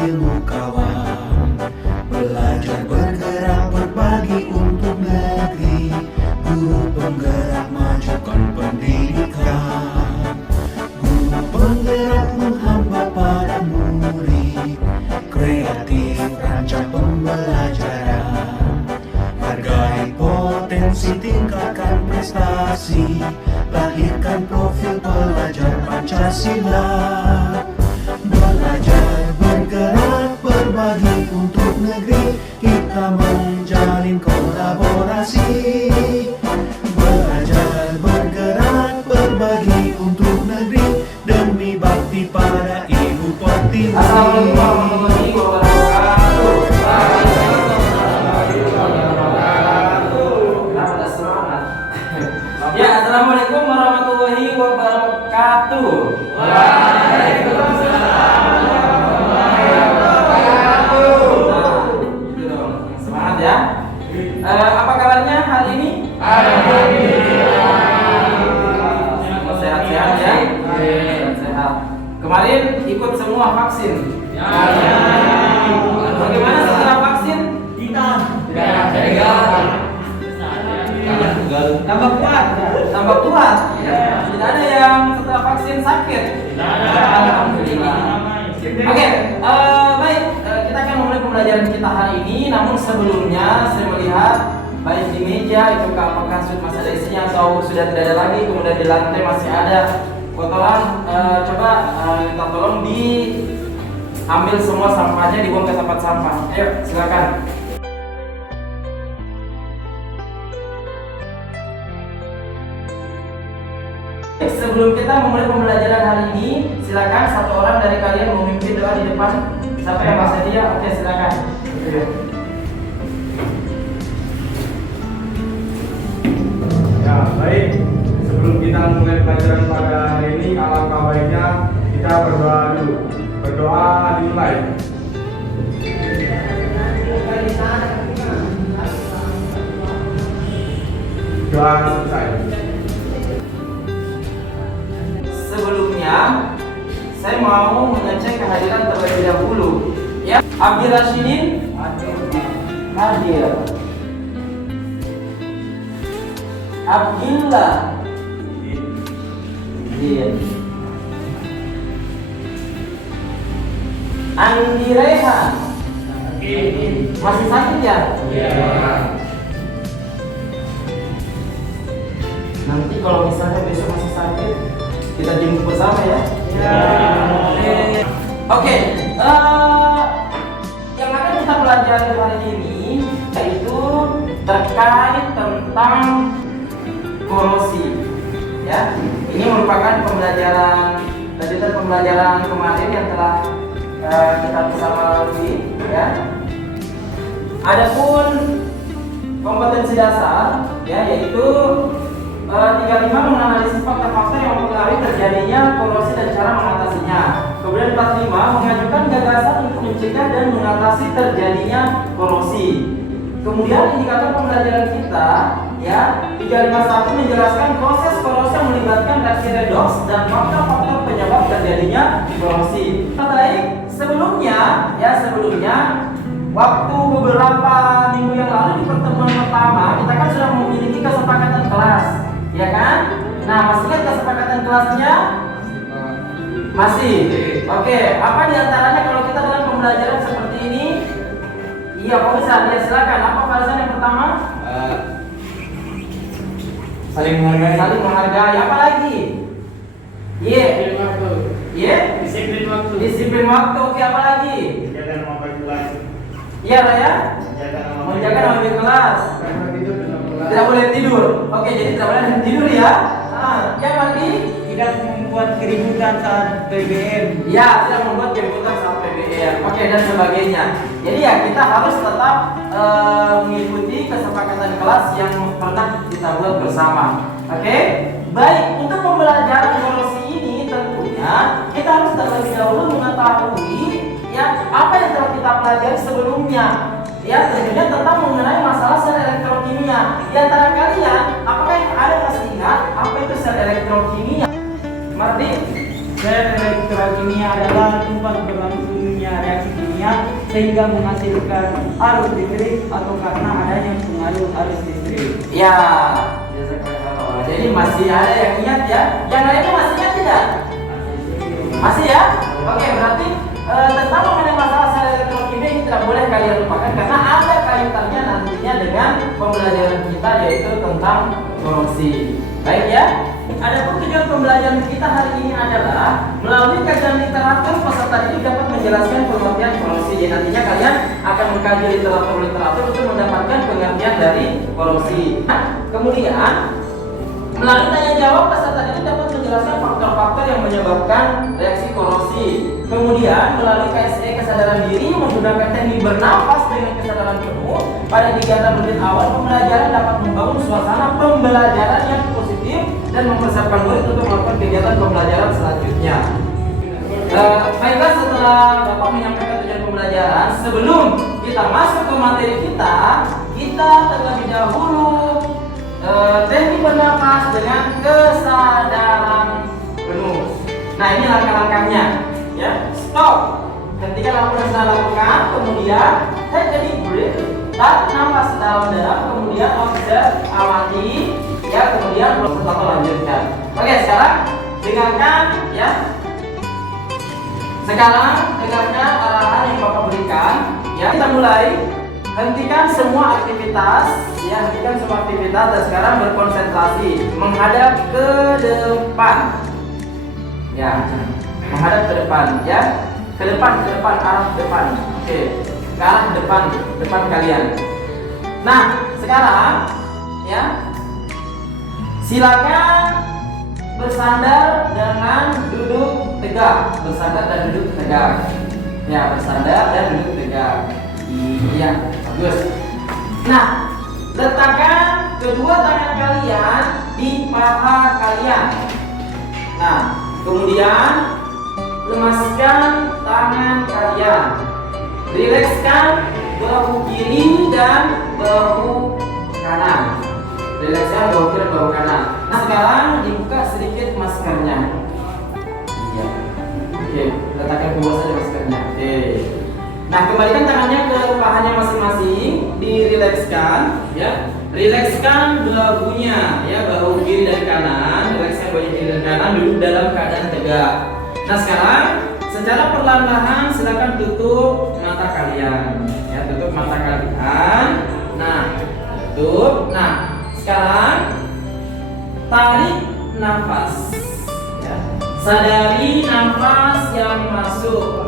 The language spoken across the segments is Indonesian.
ilmu kawan. Belajar bergerak berbagi untuk negeri, guru penggerak majukan pendidikan. Guru penggerak menghamba pada murid, kreatif rancang pembelajaran. Hargai potensi, tingkatkan prestasi, lahirkan profil pelajar Pancasila. Belajar bergerak berbagi untuk negeri, kita menjalin kolaborasi. Belajar bergerak berbagi untuk negeri, demi bakti pada Ibu Pertiwi. Assalamualaikum warahmatullahi wabarakatuh. Ya, assalamualaikum warahmatullahi wabarakatuh. Semangat ya. Apa kabarnya hari ini? Sehat-sehat ya? Sehat. Kemarin ikut semua vaksin. Bagaimana setelah vaksin? Tambah kuat. Tidak ada yang setelah vaksin sakit. Alhamdulillah. Oke, baik. Kita akan mulai pembelajaran kita hari ini. Namun sebelumnya saya melihat baik di meja itu apakah masih ada isinya atau sudah tidak ada lagi. Kemudian di lantai masih ada kotoran. Coba minta tolong diambil semua sampahnya, dibuang ke tempat sampah. Ayo, silakan. Sebelum kita memulai pembelajaran hari ini, silakan satu orang dari kalian memimpin doa di depan. Siapa yang bersedia? Oke, silakan. Ya, baik. Sebelum kita mulai pelajaran pada hari ini, alangkah baiknya kita berdoa dulu. Berdoa dimulai. Doa selesai. Sebelumnya, saya mau mengecek kehadiran terlebih dahulu. Ya, Abdul Rashidin hadir. Abdillah hadir. Andi Rehan masih sakit ya? Nanti kalau misalnya besok masih sakit, kita jemput bersama ya. Oke, yang akan kita pelajari hari ini yaitu terkait tentang korosi. Ya, ini merupakan lanjutan pembelajaran kemarin yang telah kita bersama lalui. Ya, adapun kompetensi dasar, ya, yaitu 35 menganalisis fakta-fakta yang mempengaruhi terjadinya korosi dan cara mengatasinya. Kemudian 45 mengajukan gagasan untuk mencegah dan mengatasi terjadinya korosi. Kemudian indikator pembelajaran kita, ya, 351 menjelaskan proses korosi yang melibatkan reaksi redoks dan faktor-faktor penyebab terjadinya korosi. Baik, sebelumnya waktu beberapa minggu yang lalu di pertemuan pertama kita kan sudah memiliki kesepakatan kelas. Ya kan? Nah, masih ingat kesepakatan kelasnya? Masih. Oke, apa diantaranya kalau kita dalam pembelajaran seperti ini? Iya, Pak Ustaz, ya silakan. Apa bahasan yang pertama? Saling menghargai. Saling menghargai. Apa lagi? Iya. Iya. Disiplin waktu. Oke, apa lagi? Menjaga nama baik kelas. Iya, Raya. Menjaga nama baik kelas. Tidak boleh tidur. Oke, jadi tidak boleh tidur ya. Yang lagi tidak membuat keributan saat PBM. ya, tidak membuat keributan saat PBM. Oke, dan sebagainya. Jadi ya kita harus tetap mengikuti kesepakatan kelas yang pernah kita buat bersama. Oke, baik. Untuk pembelajaran korosi ini tentunya kita harus terlebih dahulu mengetahui ya apa yang telah kita pelajari sebelumnya. Ya, tentunya tentang mengenai masalah sel elektrokimia. Di antara kalian, apakah yang ada masih ingat apa itu sel elektrokimia? Mardi? Sel elektrokimia adalah tempat berlangsungnya reaksi kimia kimia sehingga menghasilkan arus listrik atau karena adanya pengaruh arus listrik. Ya, jadi masih ada yang ingat ya? Yang lainnya masih ingat tidak? Masih ya? Oke, berarti tentang mengenai masalah sel elektrokimia ini tidak boleh kalian lupakan karena ada kaitannya nantinya dengan pembelajaran kita yaitu tentang korupsi. Baik ya? Adapun tujuan pembelajaran kita hari ini adalah melalui kajian literatur peserta didik dapat menjelaskan pengertian korupsi. Jadi nantinya kalian akan mengkaji literatur untuk mendapatkan pengertian dari korupsi. Nah, kemudian melalui tanya jawab peserta didik dapat menjelaskan faktor-faktor yang menyebabkan reaksi korupsi. Kemudian melalui KSE kesadaran diri menggunakan teknik bernafas dengan kesadaran penuh pada 3 menit awal pembelajaran dapat membangun suasana pembelajaran yang positif dan mempersiapkan murid untuk melakukan kegiatan pembelajaran selanjutnya. Baiklah, setelah Bapak menyampaikan tujuan pembelajaran, sebelum kita masuk ke materi kita terlebih dahulu teknik bernafas dengan kesadaran penuh. Nah, ini langkah-langkahnya. Ya, stop. Hentikan apa yang sedang lakukan, kemudian take a deep breath, tarik nafas dalam-dalam, kemudian observe, amati, ya, kemudian proses atau lanjutkan. Oke, sekarang dengarkan, ya. Sekarang dengarkan arahan yang Bapak berikan. Ya, kita mulai. Hentikan semua aktivitas, ya, hentikan semua aktivitas dan sekarang berkonsentrasi menghadap ke depan. Ya, menghadap ke depan, ya. Ke depan, arah depan. Oke, ke arah depan kalian. Nah, sekarang, ya, silakan bersandar dengan duduk tegak. Bersandar dan duduk tegak. Ya, bersandar dan duduk tegak. Iya, bagus. Nah, letakkan kedua tangan kalian di paha kalian. Nah, kemudian lemaskan tangan kalian. Rilekskan bahu kiri dan bahu kanan. Rilekskan bahu kiri dan bahu kanan. Nah, sekarang dibuka sedikit maskernya. Iya. Oke, letakkan ke bawah saja maskernya. Oke. Nah, kembalikan tangannya ke pahanya masing-masing, dirilekskan, ya. Rilekskan bahunya, ya, bahu kiri dan kanan, rilekskan bahu kiri dan kanan, duduk dalam keadaan tegak. Nah, sekarang secara perlahan-lahan silakan tutup mata kalian, ya, tutup mata kalian. Nah, tutup. Nah, sekarang tarik nafas, ya. Sadari nafas yang masuk.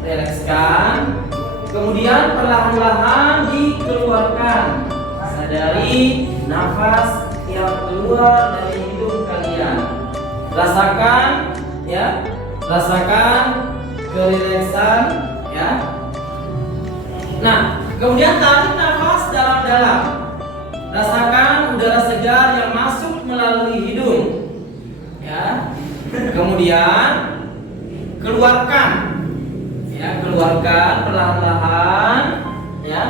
Rilekskan, kemudian perlahan-lahan dikeluarkan. Sadari nafas yang keluar dari hidung kalian. Rasakan, ya, rasakan kerileksan, ya. Nah, kemudian tarik nafas dalam-dalam. Rasakan udara segar yang masuk melalui hidung, ya. Kemudian keluarkan. Ya, keluarkan perlahan-lahan, ya.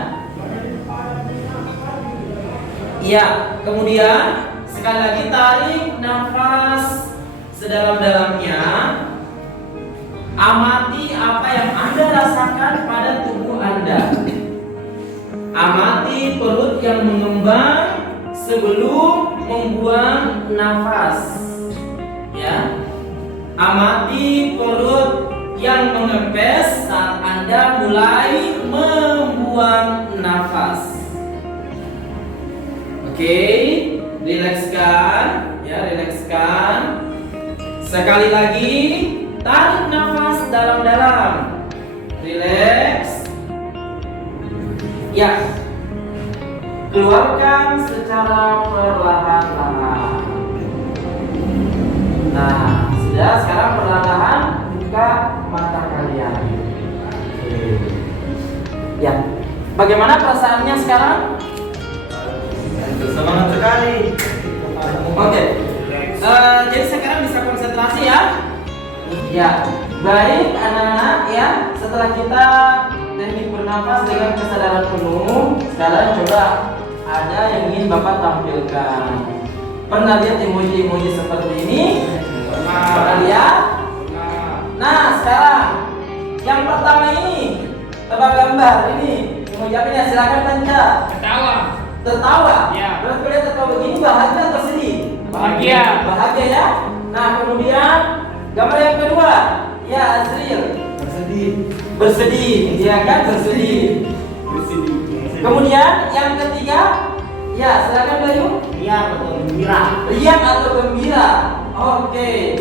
Iya, kemudian sekali lagi tarik nafas sedalam-dalamnya. Amati apa yang Anda rasakan pada tubuh Anda. Amati perut yang mengembang sebelum membuang nafas. Ya. Amati perut yang mengepes saat Anda mulai membuang nafas. Oke, rilekskan, ya, rilekskan. Sekali lagi, tarik nafas dalam-dalam. Rileks. Ya. Keluarkan secara perlahan-lahan. Nah, sudah, sekarang perlahan-lahan buka mata kalian. Ya, bagaimana perasaannya sekarang? Semangat sekali. Oke. Jadi sekarang bisa konsentrasi ya. Ya, baik anak-anak, ya. Setelah kita teknik bernafas dengan kesadaran penuh, sekarang coba ada yang ingin Bapak tampilkan. Pernah lihat emoji-emoji seperti ini? Pernah lihat? Nah, sekarang yang pertama ini gambar ini. Mau jawabnya silakan Panca. Ketawa. Tertawa. Ya. Berarti kalian tertawa begini bahagia atau sedih? Bahagia. Bahagia ya. Nah kemudian gambar yang kedua. Ya Azril. Bersedih. Bersedih. Iya kan bersedih. Bersedih. Kemudian yang ketiga. Ya silakan Bayu. Iya, betul. Gembira. Riang atau gembira. Oke.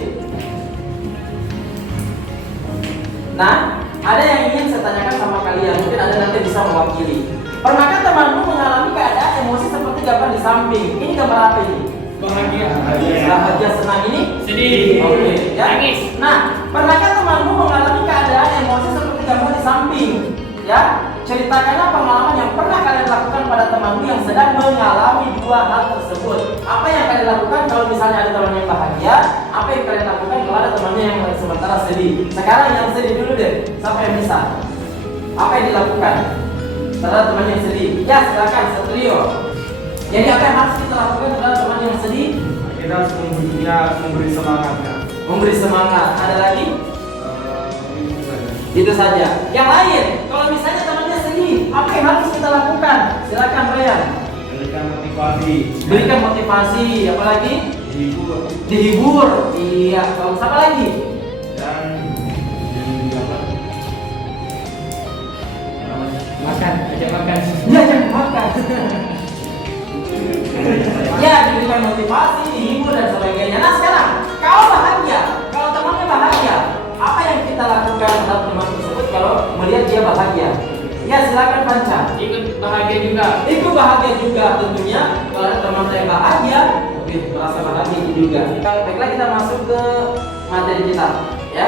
Nah, ada yang ingin saya tanyakan sama kalian. Mungkin Anda nanti bisa mewakili. Pernahkah temanmu mengalami keadaan emosi seperti gambar di samping? Ini gambar apa ini? Bahagia. Bahagia, senang ini? Sedih. Oke, ya. Nangis. Nah, pernahkah temanmu mengalami keadaan emosi seperti gambar di samping? Ya, ceritakanlah pengalaman yang pernah kalian lakukan pada temanmu yang sedang mengalami dua hal tersebut. Apa yang kalian lakukan kalau misalnya ada teman yang bahagia? Apa yang kalian lakukan kalau ada temannya yang sementara sedih? Sekarang yang sedih dulu deh, siapa yang bisa? Apa yang dilakukan? Terhadap teman yang sedih. Ya, silakan Satrio. Jadi apa yang harus kita lakukan terhadap teman yang sedih? Kita harus memberi semangatnya. Memberi semangat. Ada lagi? Itu saja. Yang lain, kalau misalnya temannya sedih, apa yang harus kita lakukan? Silakan Ryan. Berikan motivasi. Berikan motivasi. Apa lagi? Dihibur. Dihibur. Iya. Kalau apa lagi? Dan Makan. Ajak makan. Ya, jangan makan. Ya, diberikan motivasi, dihibur dan sebagainya. Nah sekarang, kalau bahagia, kalau temannya bahagia, apa yang kita lakukan terhadap teman tersebut kalau melihat dia bahagia? Ya silakan Panca. Ikut bahagia juga. Itu bahagia juga tentunya. Kalau ada teman saya bahagia, lebih merasa bahagia juga. Baiklah kita masuk ke materi kita, ya.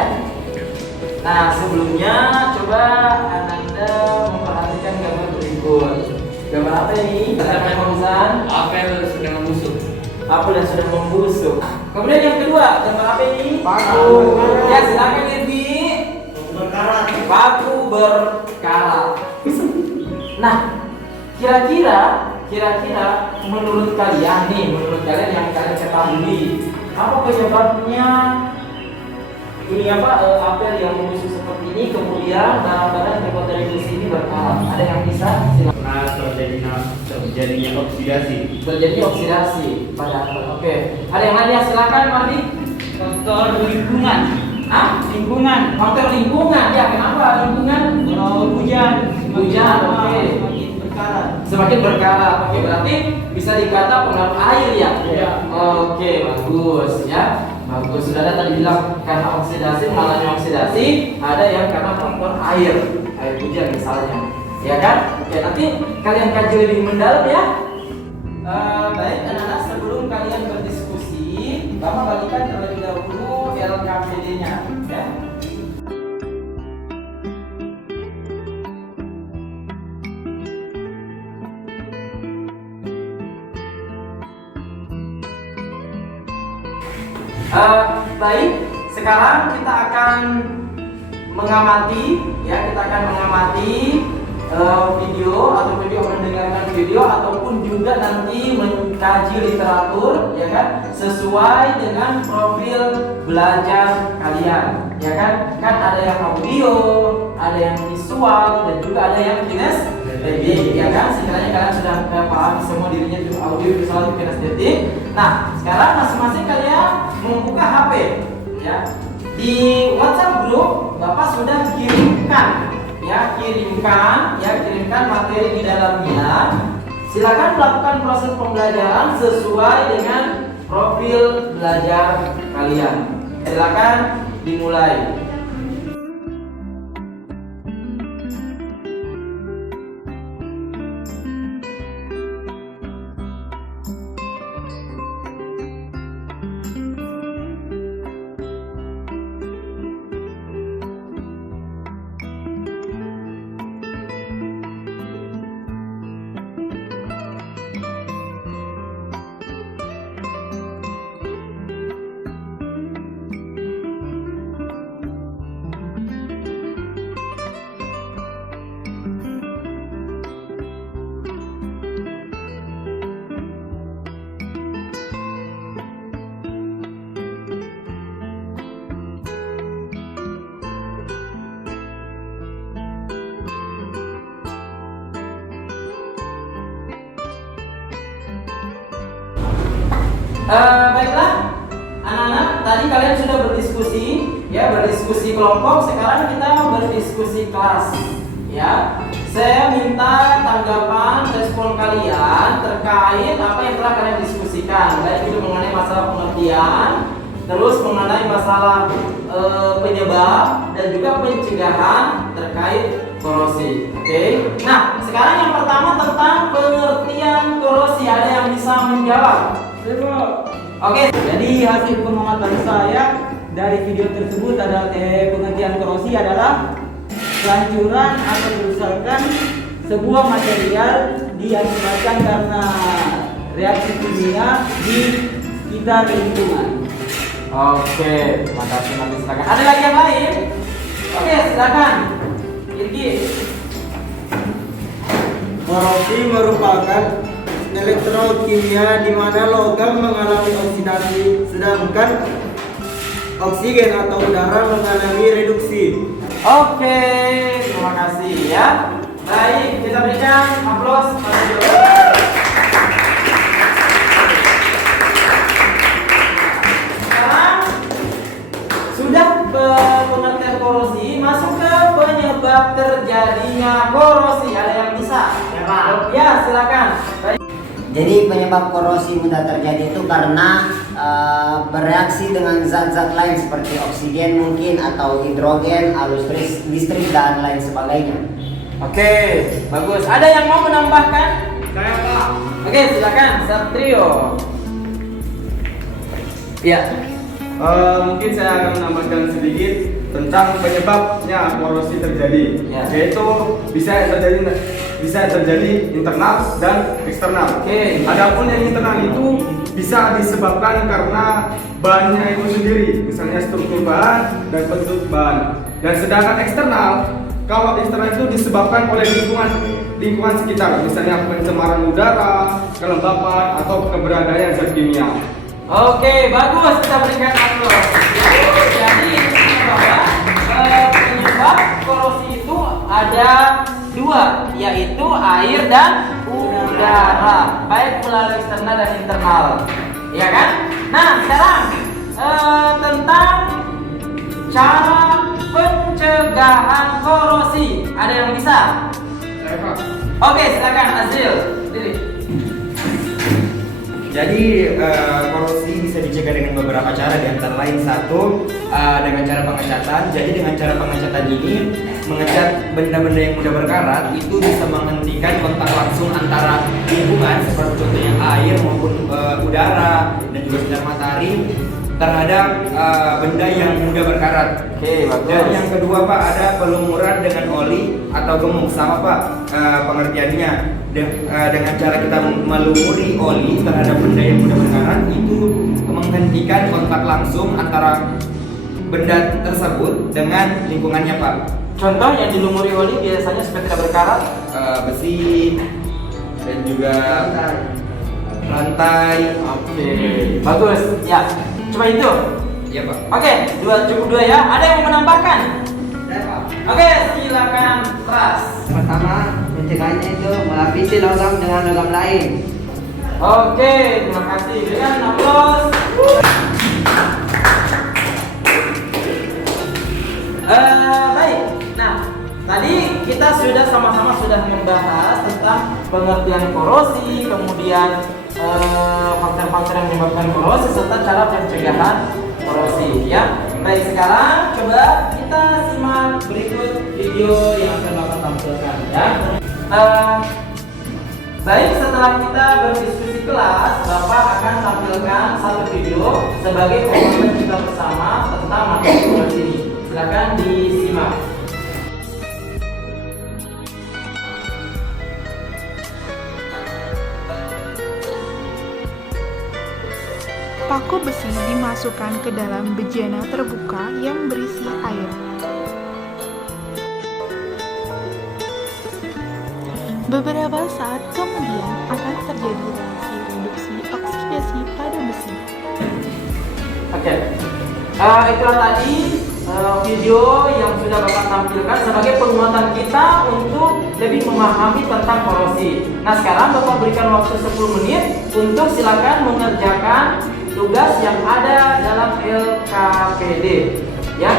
Nah sebelumnya coba Ananda memperhatikan gambar berikut. Gambar apa ini? Gambar Fauzan. Apel sedang membusuk. Apel yang sudah membusuk. Kemudian yang kedua, gambar apa ini? Paku. Ya silakan Irvi. Berkarat. Paku berkarat. Nah, kira-kira menurut kalian yang kalian ketahui, apa penyebabnya ini apel yang membusuk seperti ini, kemudian barang-barang terbuat dari besi ini berkarat? Ada yang bisa? Silakan. karena terjadinya oksidasi. Terjadi oksidasi pada apel. Oke. Ada yang lain ya? Silakan Mardi. Faktor lingkungan. Ah? Lingkungan. Faktor lingkungan. Ya, kenapa lingkungan? Kalau hujan, Hujan, oke. semakin berkarat. Semakin berkarat. Oke, berarti bisa dikata pengaruh air ya? Iya. Oke, bagus ya. Bagus. Sudah ada tadi bilang karena oksidasi, mengalami oksidasi, ada yang karena faktor air hujan misalnya. Ya kan? Oke, nanti kalian kaji lebih mendalam ya. Baik anak-anak, sebelum kalian berdiskusi, Bapak bagikan terlebih dahulu LKPD-nya ya. Baik, sekarang kita akan mengamati video atau mendengarkan video ataupun juga nanti mengkaji literatur ya kan sesuai dengan profil belajar kalian ya kan ada yang audio, ada yang visual dan juga ada yang kinestetik ya kan. Sekiranya kalian sudah paham semua dirinya itu audio, visual, dan kinestetik. Nah sekarang masing-masing kalian membuka HP ya. Di WhatsApp grup Bapak sudah kirimkan materi di dalamnya. Silakan melakukan proses pembelajaran sesuai dengan profil belajar kalian. Silakan dimulai. Baiklah, anak-anak, tadi kalian sudah berdiskusi, ya, berdiskusi kelompok. Sekarang kita berdiskusi kelas, ya. Saya minta tanggapan, respon kalian terkait apa yang telah kalian diskusikan, baik itu mengenai masalah pengertian, terus mengenai masalah penyebab dan juga pencegahan terkait korosi. Oke. Nah, sekarang yang pertama tentang pengertian korosi. Ada yang bisa menjawab? Oke. Jadi hasil pengamatan saya dari video tersebut adalah pengertian korosi adalah kehancuran atau kerusakan sebuah material diakibatkan karena reaksi kimia di sekitar lingkungan. Oke, terima kasih. Nanti silakan. Ada lagi yang lain? Oke, silakan. Irgi. Korosi merupakan elektrokimia di mana logam mengalami oksidasi, sedangkan oksigen atau udara mengalami reduksi. Oke, terima kasih ya. Baik, kita berikan aplaus pada Joe. Sekarang sudah ke pengertian korosi, masuk ke penyebab terjadinya korosi. Ada yang bisa? Ya, Pak. Ya, silakan. Baik. Jadi penyebab korosi mudah terjadi itu karena bereaksi dengan zat-zat lain seperti oksigen mungkin atau hidrogen, arus listrik dan lain sebagainya. Oke, bagus. Ada yang mau menambahkan? Saya Pak. Oke, silakan Satrio. Ya. Mungkin saya akan menambahkan sedikit tentang penyebabnya korosi terjadi, Ya. yaitu bisa terjadi internal dan eksternal. Oke. Adapun yang internal itu bisa disebabkan karena bahannya itu sendiri, misalnya struktur bahan dan bentuk bahan. Dan sedangkan eksternal, kalau eksternal itu disebabkan oleh lingkungan sekitar, misalnya pencemaran udara, kelembapan atau keberadaan zat kimia. Oke, bagus, kita berikan aplaus. Jadi intinya bahwa penyebab korosi itu ada dua, yaitu air dan udara, baik melalui eksternal dan internal, ya kan? Nah, sekarang tentang cara pencegahan korosi, ada yang bisa? Saya Pak. Oke, silakan Azril. Diri. Jadi korosi bisa dicegah dengan beberapa cara, di antara lain satu dengan cara pengecatan. Jadi dengan cara pengecatan ini mengecat benda-benda yang mudah berkarat itu bisa menghentikan kontak langsung antara lingkungan seperti contohnya air maupun udara dan juga sinar matahari terhadap benda yang mudah berkarat. Oke, bagus. Dan yang kedua Pak, ada pelumuran dengan oli atau gemuk. Sama Pak pengertiannya. Dengan cara kita melumuri oli terhadap benda yang mudah berkarat itu menghentikan kontak langsung antara benda tersebut dengan lingkungannya Pak. Contoh yang dilumuri oli biasanya supaya tidak berkarat. Besi dan juga rantai. Oke, bagus. Ya, cuma itu. Iya Pak. Oke, cukup dua ya. Ada yang mau menambahkan? Saya Pak. Oke, silakan Pras. Pertama, pencegahannya itu melapisi logam dengan logam lain. Oke, terima kasih. Berikan aplaus. Baik. Nah, tadi kita sama-sama sudah membahas tentang pengertian korosi, kemudian faktor-faktor yang menyebabkan korosi serta cara pencegahan korosi. Ya. Baik, sekarang coba kita simak berikut video yang akan Bapak tampilkan. Ya. Baik, setelah kita berdiskusi kelas, Bapak akan tampilkan satu video sebagai pemaparan kita bersama tentang materi kelas ini. Silakan disimak. Paku besi dimasukkan ke dalam bejana terbuka yang berisi air. Beberapa saat kemudian akan terjadi reaksi reduksi oksidasi pada besi. Oke, itulah tadi video yang sudah Bapak tampilkan sebagai penguatan kita untuk lebih memahami tentang korosi. Nah, sekarang Bapak berikan waktu 10 menit untuk silakan mengerjakan tugas yang ada dalam LKPD, ya.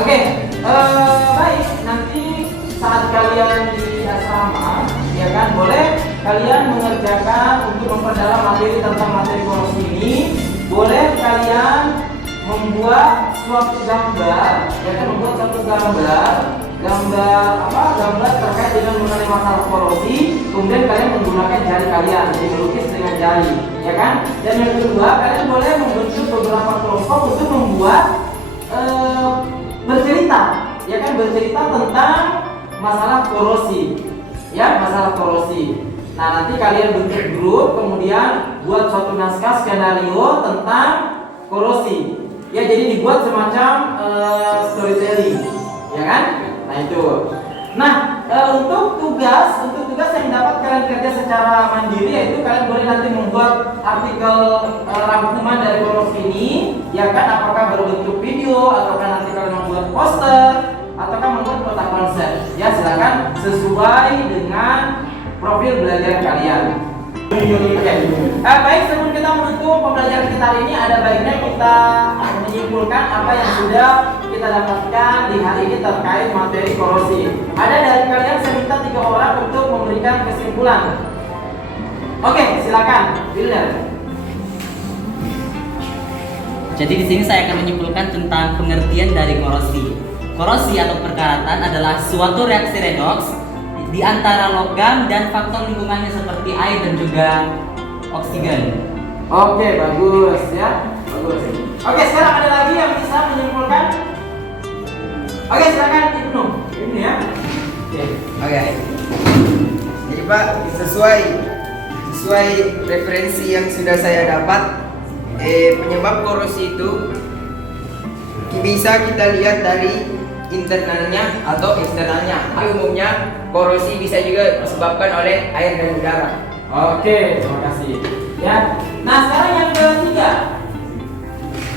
Oke, baik. Nanti saat kalian di asrama, ya kan, boleh kalian mengerjakan untuk memperdalam materi tentang materi korosi ini. Boleh kalian membuat suatu gambar, ya kan, membuat suatu gambar terkait dengan mengenai masalah korosi. Kemudian kalian menggunakan jari kalian, jadi melukis dengan jari, ya kan. Dan yang kedua, kalian boleh membentuk beberapa kelompok untuk membuat bercerita, ya kan, bercerita tentang masalah korosi, ya, masalah korosi. Nah, nanti kalian bentuk grup, kemudian buat suatu naskah skenario tentang korosi, ya. Jadi dibuat semacam storytelling, ya kan. Nah itu. Nah, untuk tugas yang dapat kalian kerja secara mandiri, yaitu kalian boleh nanti membuat artikel rangkuman dari korosi ini, ya kan, apakah berbentuk video, ataukah nanti kalian membuat poster, ataukah membuat kota konsep, ya. Silakan sesuai dengan profil belajar kalian. Baik, sebelum kita menutup pembelajaran kita hari ini, ada baiknya kita menyimpulkan apa yang sudah kita dapatkan di hari ini terkait materi korosi. Ada dari kalian, saya minta 3 orang untuk memberikan kesimpulan. Oke, silakan, Wilder. Jadi di sini saya akan menyimpulkan tentang pengertian dari korosi. Korosi atau perkaratan adalah suatu reaksi redoks di antara logam dan faktor lingkungannya seperti air dan juga oksigen. Oke, bagus ya. Bagus. Oke, sekarang ada lagi yang bisa menyimpulkan? Oke, silakan Ibnu. Ini ya. Oke. Jadi Pak, sesuai referensi yang sudah saya dapat, penyebab korosi itu bisa kita lihat dari internalnya atau eksternalnya. Umumnya korosi bisa juga disebabkan oleh air dan udara. Oke, terima kasih. Ya. Nah, sekarang yang ketiga.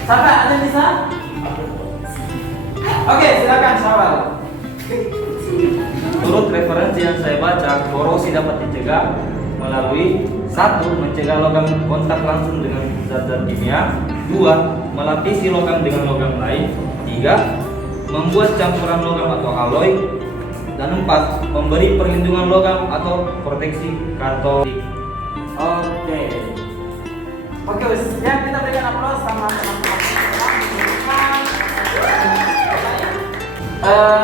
Siapa? Ada yang bisa? Oke, silakan Syawal. Menurut referensi yang saya baca, korosi dapat dicegah melalui 1. Mencegah logam kontak langsung dengan zat-zat kimia. 2. Melapisi logam dengan logam lain. 3. Membuat campuran logam atau alloy. Dan 4. Memberi perlindungan logam atau proteksi katolik. Oke. Oke, ya, kita berikan aplaus sama teman-teman.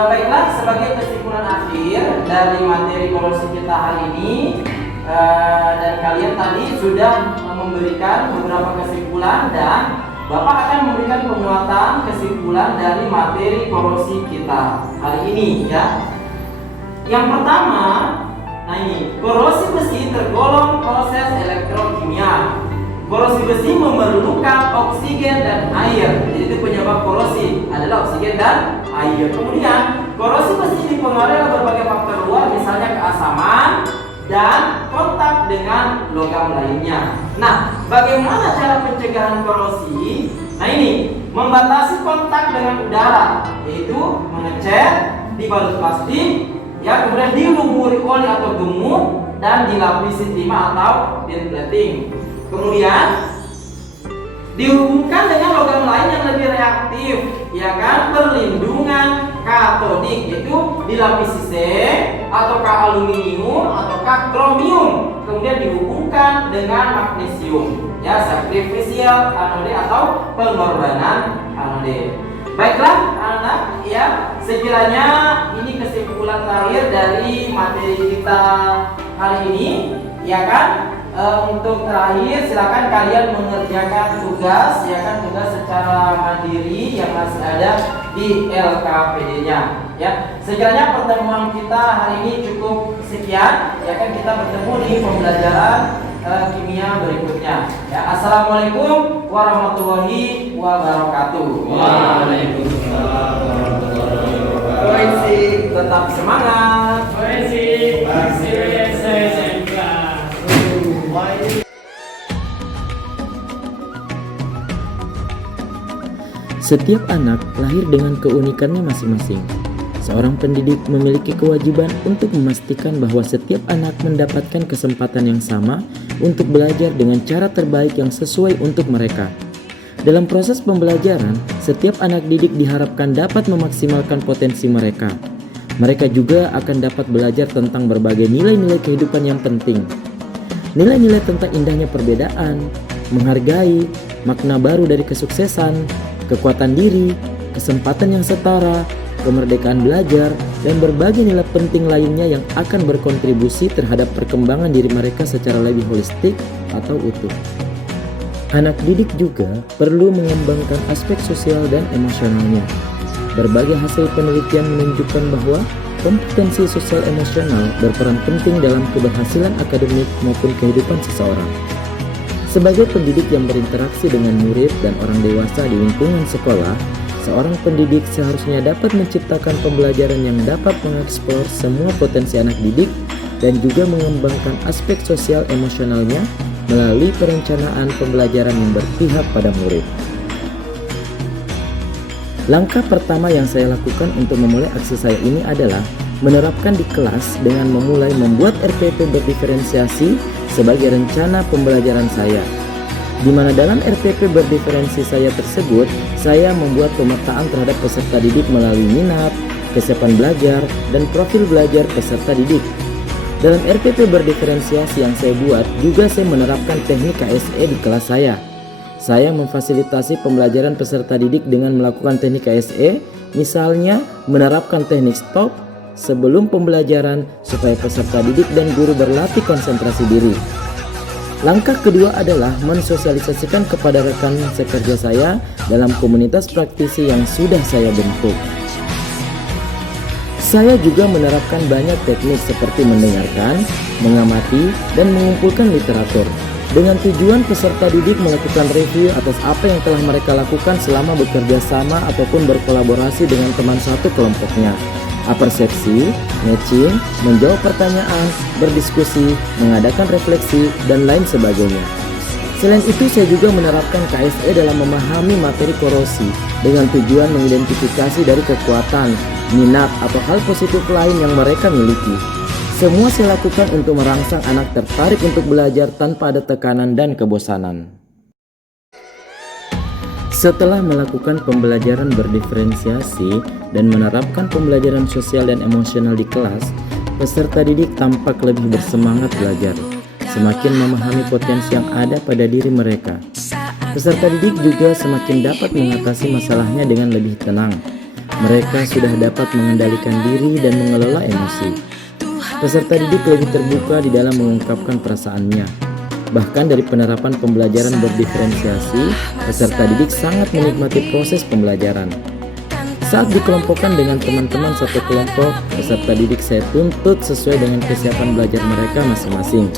Baiklah, sebagai kesimpulan akhir dari materi korosi kita hari ini, dan kalian tadi sudah memberikan beberapa kesimpulan, dan Bapak akan memberikan penguatan kesimpulan dari materi korosi kita hari ini, ya. Yang pertama, nah ini, korosi besi tergolong proses elektrokimia. Korosi besi memerlukan oksigen dan air. Jadi itu penyebab korosi adalah oksigen dan air. Kemudian korosi besi dipengaruhi oleh berbagai faktor luar, misalnya keasaman dan kontak dengan logam lainnya. Nah, bagaimana cara pencegahan korosi? Nah ini, membatasi kontak dengan udara, yaitu mengecat, dibalut plastik, ya, kemudian dilumuri oli atau gemuk, dan dilapisi timah atau tin plating. Kemudian dihubungkan dengan logam lain yang lebih reaktif, ya kan, perlindungan katodik, yaitu dilapisi zinc ataukah aluminium ataukah kromium, kemudian dihubungkan dengan magnesium, ya, sacrificial anode atau pengorbanan anode. Baiklah anak-anak, ya, sekiranya ini kesimpulan terakhir dari materi kita hari ini, ya kan. Untuk terakhir, silakan kalian mengerjakan tugas, ya kan, tugas secara mandiri yang masih ada di LKPD-nya, ya. Sekiranya pertemuan kita hari ini cukup sekian, ya kan, kita bertemu di pembelajaran kimia berikutnya, ya. Assalamualaikum warahmatullahi wabarakatuh. Waalaikumsalam warahmatullahi wabarakatuh. Tetap semangat. Terima kasih. Setiap anak lahir dengan keunikannya masing-masing. Seorang pendidik memiliki kewajiban untuk memastikan bahwa setiap anak mendapatkan kesempatan yang sama untuk belajar dengan cara terbaik yang sesuai untuk mereka. Dalam proses pembelajaran, setiap anak didik diharapkan dapat memaksimalkan potensi mereka. Mereka juga akan dapat belajar tentang berbagai nilai-nilai kehidupan yang penting. Nilai-nilai tentang indahnya perbedaan, menghargai, makna baru dari kesuksesan, kekuatan diri, kesempatan yang setara, kemerdekaan belajar, dan berbagai nilai penting lainnya yang akan berkontribusi terhadap perkembangan diri mereka secara lebih holistik atau utuh. Anak didik juga perlu mengembangkan aspek sosial dan emosionalnya. Berbagai hasil penelitian menunjukkan bahwa kompetensi sosial emosional berperan penting dalam keberhasilan akademik maupun kehidupan seseorang. Sebagai pendidik yang berinteraksi dengan murid dan orang dewasa di lingkungan sekolah, seorang pendidik seharusnya dapat menciptakan pembelajaran yang dapat mengeksplor semua potensi anak didik dan juga mengembangkan aspek sosial emosionalnya melalui perencanaan pembelajaran yang berpihak pada murid. Langkah pertama yang saya lakukan untuk memulai aksi saya ini adalah menerapkan di kelas dengan memulai membuat RPP berdiferensiasi sebagai rencana pembelajaran saya. Di mana dalam RPP berdiferensi saya tersebut, saya membuat pemetaan terhadap peserta didik melalui minat, kesiapan belajar, dan profil belajar peserta didik. Dalam RPP berdiferensiasi yang saya buat, juga saya menerapkan teknik KSE di kelas saya. Saya memfasilitasi pembelajaran peserta didik dengan melakukan teknik KSE, misalnya menerapkan teknik stop sebelum pembelajaran supaya peserta didik dan guru berlatih konsentrasi diri. Langkah kedua adalah mensosialisasikan kepada rekan sekerja saya dalam komunitas praktisi yang sudah saya bentuk. Saya juga menerapkan banyak teknik seperti mendengarkan, mengamati, dan mengumpulkan literatur dengan tujuan peserta didik melakukan review atas apa yang telah mereka lakukan selama bekerja sama ataupun berkolaborasi dengan teman satu kelompoknya. Apersepsi, matching, menjawab pertanyaan, berdiskusi, mengadakan refleksi, dan lain sebagainya. Selain itu, saya juga menerapkan KSE dalam memahami materi korosi dengan tujuan mengidentifikasi dari kekuatan, minat, atau hal positif lain yang mereka miliki. Semua saya lakukan untuk merangsang anak tertarik untuk belajar tanpa ada tekanan dan kebosanan. Setelah melakukan pembelajaran berdiferensiasi dan menerapkan pembelajaran sosial dan emosional di kelas, peserta didik tampak lebih bersemangat belajar, semakin memahami potensi yang ada pada diri mereka. Peserta didik juga semakin dapat mengatasi masalahnya dengan lebih tenang. Mereka sudah dapat mengendalikan diri dan mengelola emosi. Peserta didik lebih terbuka di dalam mengungkapkan perasaannya. Bahkan dari penerapan pembelajaran berdiferensiasi, peserta didik sangat menikmati proses pembelajaran. Saat dikelompokkan dengan teman-teman satu kelompok, peserta didik saya tuntut sesuai dengan kesiapan belajar mereka masing-masing.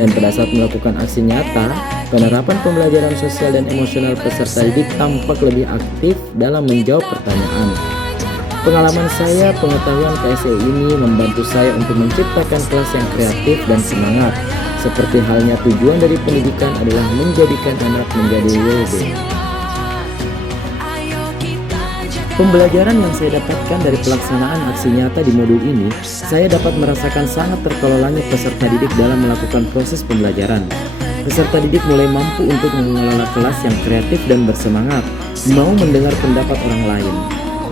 Dan pada saat melakukan aksi nyata, penerapan pembelajaran sosial dan emosional peserta didik tampak lebih aktif dalam menjawab pertanyaan. Pengalaman saya, pengetahuan KSE ini membantu saya untuk menciptakan kelas yang kreatif dan semangat. Seperti halnya tujuan dari pendidikan adalah menjadikan anak menjadi well-being. Pembelajaran yang saya dapatkan dari pelaksanaan aksi nyata di modul ini, saya dapat merasakan sangat terkelolanya peserta didik dalam melakukan proses pembelajaran. Peserta didik mulai mampu untuk mengelola kelas yang kreatif dan bersemangat, mau mendengar pendapat orang lain.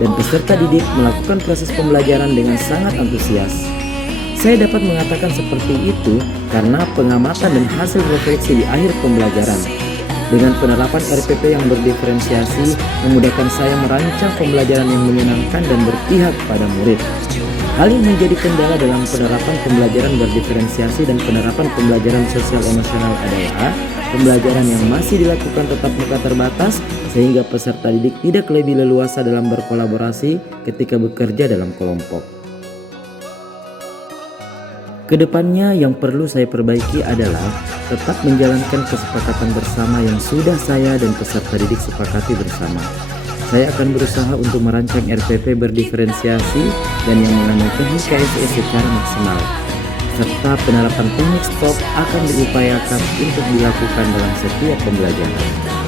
Dan peserta didik melakukan proses pembelajaran dengan sangat antusias. Saya dapat mengatakan seperti itu karena pengamatan dan hasil refleksi di akhir pembelajaran. Dengan penerapan RPP yang berdiferensiasi, memudahkan saya merancang pembelajaran yang menyenangkan dan berpihak pada murid. Hal yang menjadi kendala dalam penerapan pembelajaran berdiferensiasi dan penerapan pembelajaran sosial emosional adalah pembelajaran yang masih dilakukan tatap muka terbatas, sehingga peserta didik tidak lebih leluasa dalam berkolaborasi ketika bekerja dalam kelompok. Kedepannya yang perlu saya perbaiki adalah tetap menjalankan kesepakatan bersama yang sudah saya dan peserta didik sepakati bersama. Saya akan berusaha untuk merancang RPP berdiferensiasi dan yang mengandung teknik KSE secara maksimal. Serta penerapan teknik stop akan diupayakan untuk dilakukan dalam setiap pembelajaran.